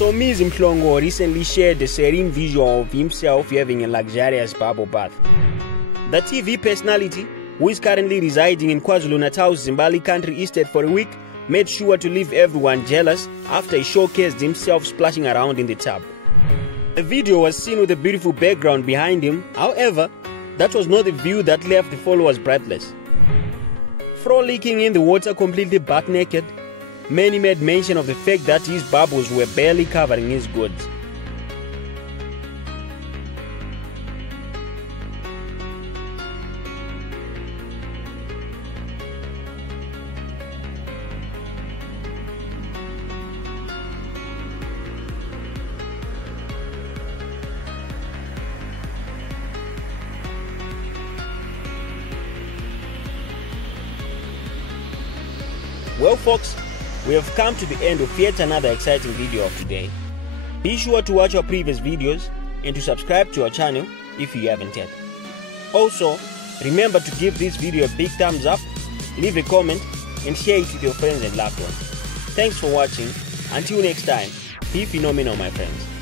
Somizi Mhlongo recently shared a serene visual of himself having a luxurious bubble bath. The TV personality, who is currently residing in KwaZulu-Natal's Zimbabwe country estate for a week, made sure to leave everyone jealous after he showcased himself splashing around in the tub. The video was seen with a beautiful background behind him. However, that was not the view that left the followers breathless. Frolicking in the water completely butt naked, many made mention of the fact that his bubbles were barely covering his goods. Well folks, we have come to the end of yet another exciting video of today. Be sure to watch our previous videos and to subscribe to our channel if you haven't yet. Also, remember to give this video a big thumbs up, leave a comment and share it with your friends and loved ones. Thanks for watching. Until next time, be phenomenal my friends.